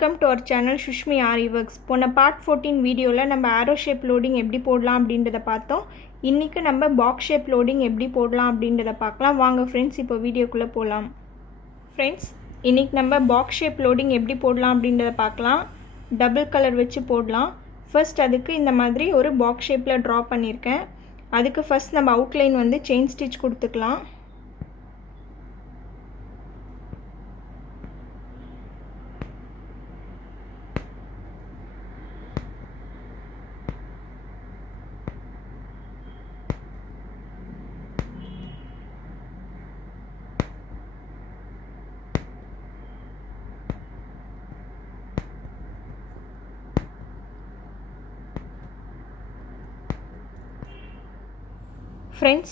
Welcome to our channel sushmiaariworks. போன part 14 வீடியோல நம்ம arrow shape loading எப்படி போடலாம் அப்படின்றத பார்த்தோம். இன்னைக்கு நம்ம box shape loading எப்படி போடலாம் அப்படின்றத பார்க்கலாம். வாங்க friends இப்போ வீடியோக்குள்ள போலாம். Friends, இன்னைக்கு நம்ம box shape loading எப்படி போடலாம் அப்படின்றத பார்க்கலாம். டபுள் கலர் வச்சு போடலாம். ஃபர்ஸ்ட் அதுக்கு இந்த மாதிரி ஒரு box shapeல draw பண்ணிருக்கேன். அதுக்கு ஃபர்ஸ்ட் நம்ம outline வந்து chain stitch கொடுத்துக்கலாம். ஃப்ரெண்ட்ஸ்,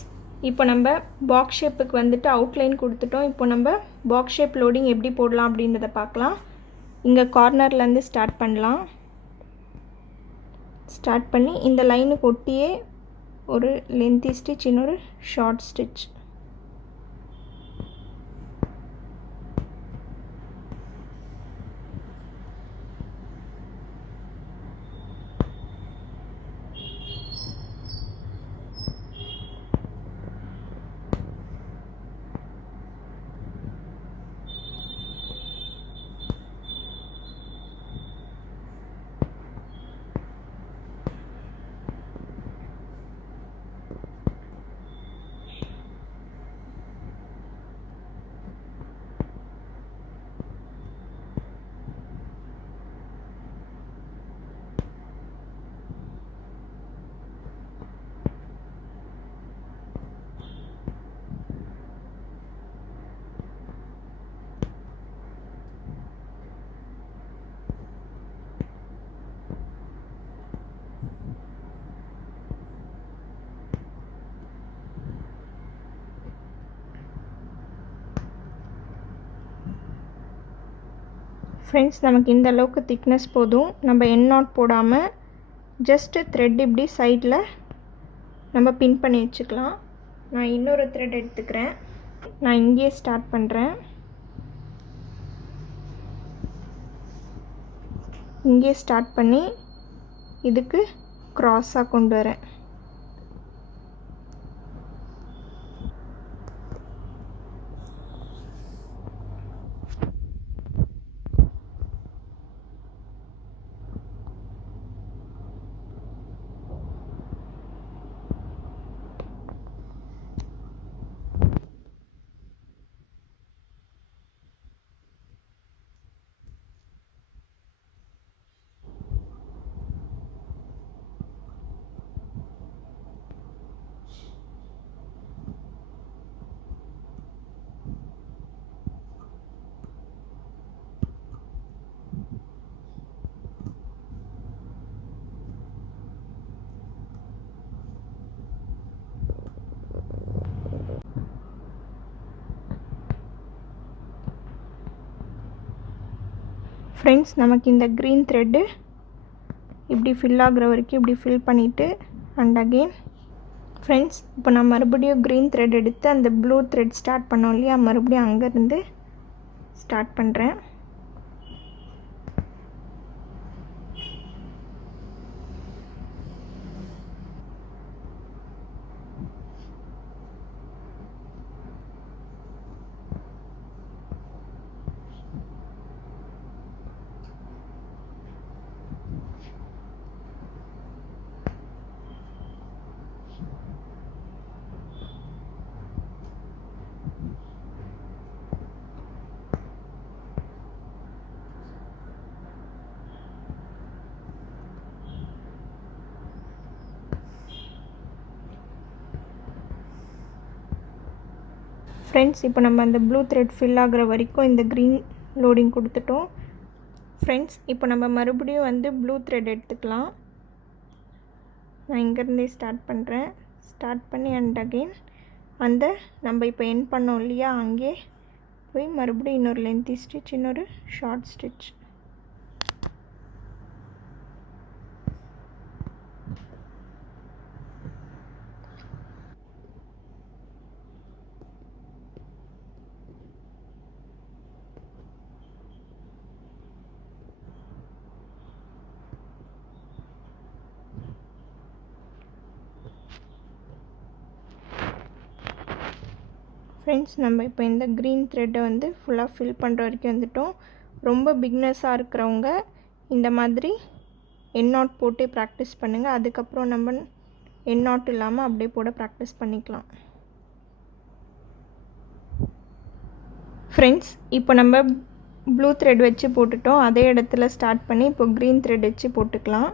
இப்போ நம்ம பாக்ஸ் ஷேப்புக்கு வந்துட்டு அவுட்லைன் கொடுத்துட்டோம். இப்போ நம்ம பாக்ஸ் ஷேப் லோடிங் எப்படி போடலாம் அப்படின்றத பார்க்கலாம். இங்கே கார்னர்லேருந்து ஸ்டார்ட் பண்ணலாம். ஸ்டார்ட் பண்ணி இந்த லைனுக்கு ஒட்டியே ஒரு லென்த்தி ஸ்டிச், இன்னொரு ஷார்ட் ஸ்டிச். ஃப்ரெண்ட்ஸ், நமக்கு இந்த அளவுக்கு திக்னஸ் போதும். நம்ம எண்ட் நாட் போடாமல் ஜஸ்ட்டு த்ரெட் இப்படி சைடில் நம்ம பின் பண்ணி வச்சுக்கலாம். நான் இன்னொரு த்ரெட் எடுத்துக்கிறேன். நான் இங்கேயே ஸ்டார்ட் பண்ணுறேன். இங்கேயே ஸ்டார்ட் பண்ணி இதுக்கு க்ராஸாக கொண்டு வரேன். ஃப்ரெண்ட்ஸ், நமக்கு இந்த க்ரீன் த்ரெட்டு இப்படி ஃபில் ஆகிற வரைக்கும் இப்படி ஃபில் பண்ணிவிட்டு அண்ட் அகெயின் ஃப்ரெண்ட்ஸ், இப்போ நான் மறுபடியும் க்ரீன் த்ரெட் எடுத்து அந்த ப்ளூ த்ரெட் ஸ்டார்ட் பண்ணோம் இல்லையா, மறுபடியும் அங்கேருந்து ஸ்டார்ட் பண்ணுறேன். ஃப்ரெண்ட்ஸ், இப்போ நம்ம அந்த ப்ளூ த்ரெட் ஃபில் ஆகிற வரைக்கும் இந்த க்ரீன் லோடிங் கொடுத்துட்டோம். ஃப்ரெண்ட்ஸ், இப்போ நம்ம மறுபடியும் வந்து ப்ளூ த்ரெட் எடுத்துக்கலாம். நான் இங்கேருந்தே ஸ்டார்ட் பண்ணுறேன். ஸ்டார்ட் பண்ணி அண்ட் அகெயின் அந்த நம்ம இப்போ எண்ட் பண்ணோம் இல்லையா, அங்கே போய் மறுபடியும் இன்னொரு லென்த்தி ஸ்டிச், இன்னொரு ஷார்ட் ஸ்டிச். ஃப்ரெண்ட்ஸ், நம்ம இப்போ இந்த க்ரீன் த்ரெட்டை வந்து ஃபுல்லாக ஃபில் பண்ணுற வரைக்கும் வந்துட்டோம். ரொம்ப பிக்னஸாக இருக்கிறவங்க இந்த மாதிரி எண்ட் நாட் போட்டு ப்ராக்டிஸ் பண்ணுங்கள். அதுக்கப்புறம் நம்ம எண்ட் நாட் இல்லாமல் அப்படியே போட ப்ராக்டிஸ் பண்ணிக்கலாம். ஃப்ரெண்ட்ஸ், இப்போ நம்ம ப்ளூ த்ரெட் வச்சு போட்டுட்டோம். அதே இடத்துல ஸ்டார்ட் பண்ணி இப்போ க்ரீன் த்ரெட் வச்சு போட்டுக்கலாம்.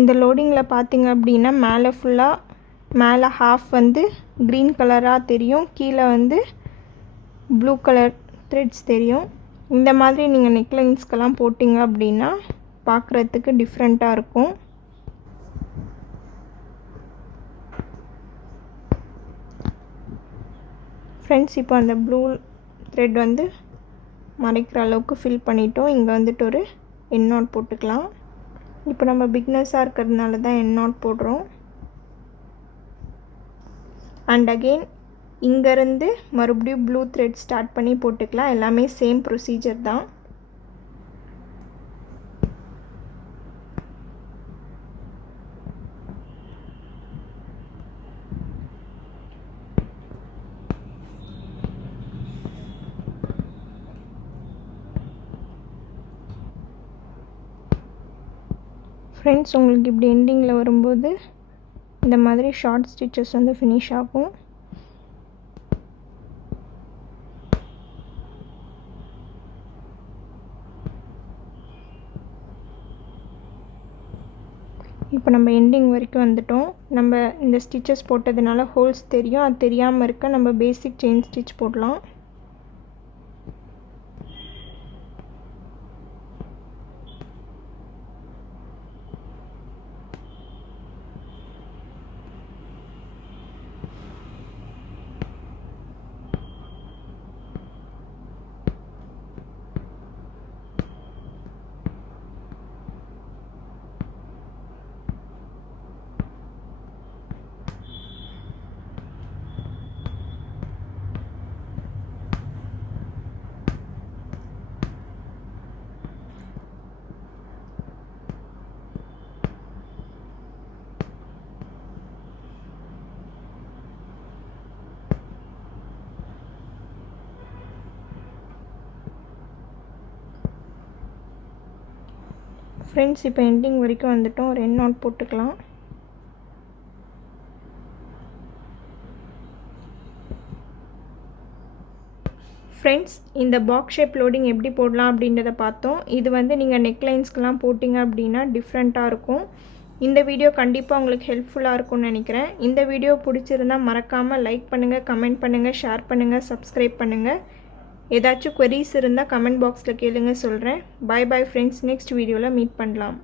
இந்த லோடிங்கில் பார்த்தீங்க அப்படின்னா மேலே ஹாஃப் வந்து க்ரீன் கலராக தெரியும், கீழே வந்து ப்ளூ கலர் த்ரெட்ஸ் தெரியும். இந்த மாதிரி நீங்கள் நெக்லைன்ஸ்க்கெல்லாம் போட்டிங்க அப்படின்னா பார்க்குறதுக்கு டிஃப்ரெண்ட்டாக இருக்கும். ஃப்ரெண்ட்ஸ், இப்போ அந்த ப்ளூ த்ரெட் வந்து மறைக்கிற அளவுக்கு ஃபில் பண்ணிட்டோம். இங்கே வந்துட்டு ஒரு எண்ட் நாட் போட்டுக்கலாம். இப்போ நம்ம பிக்னஸாக இருக்கிறதுனால தான் எண்ட் நாட் போடுறோம். அண்ட் அகெயின் இங்கேருந்து மறுபடியும் ப்ளூ த்ரெட் ஸ்டார்ட் பண்ணி போட்டுக்கலாம். எல்லாமே சேம் ப்ரொசீஜர் தான். ஃப்ரெண்ட்ஸ், உங்களுக்கு இப்படி எண்டிங்கில் வரும்போது இந்த மாதிரி ஷார்ட் ஸ்டிச்சஸ் வந்து ஃபினிஷ் ஆகும். இப்போ நம்ம எண்டிங் வரைக்கும் வந்துட்டோம். நம்ம இந்த ஸ்டிச்சஸ் போட்டதுனால ஹோல்ஸ் தெரியும். அது தெரியாமல் இருக்க நம்ம பேசிக் செயின் ஸ்டிச் போடலாம். ஃப்ரெண்ட்ஸ், இப்போ எண்டிங் வரைக்கும் வந்துட்டோம். ஒரு எண்ட் நாட் போட்டுக்கலாம். ஃப்ரெண்ட்ஸ், இந்த பாக்ஸ் ஷேப் லோடிங் எப்படி போடலாம் அப்படின்றத பார்த்தோம். இது வந்து நீங்கள் நெக்லைன்ஸ்க்கெலாம் போட்டிங்க அப்படின்னா டிஃப்ரெண்ட்டாக இருக்கும். இந்த வீடியோ கண்டிப்பாக உங்களுக்கு ஹெல்ப்ஃபுல்லாக இருக்கும்னு நினைக்கிறேன். இந்த வீடியோ பிடிச்சிருந்தால் மறக்காமல் லைக் பண்ணுங்கள், கமெண்ட் பண்ணுங்கள், ஷேர் பண்ணுங்கள், சப்ஸ்கிரைப் பண்ணுங்கள். ஏதாச்சும் queries இருந்தால் கமெண்ட் பாக்ஸில் கேளுங்க, சொல்கிறேன். பை ஃப்ரெண்ட்ஸ், நெக்ஸ்ட் வீடியோவில் மீட் பண்ணலாம்.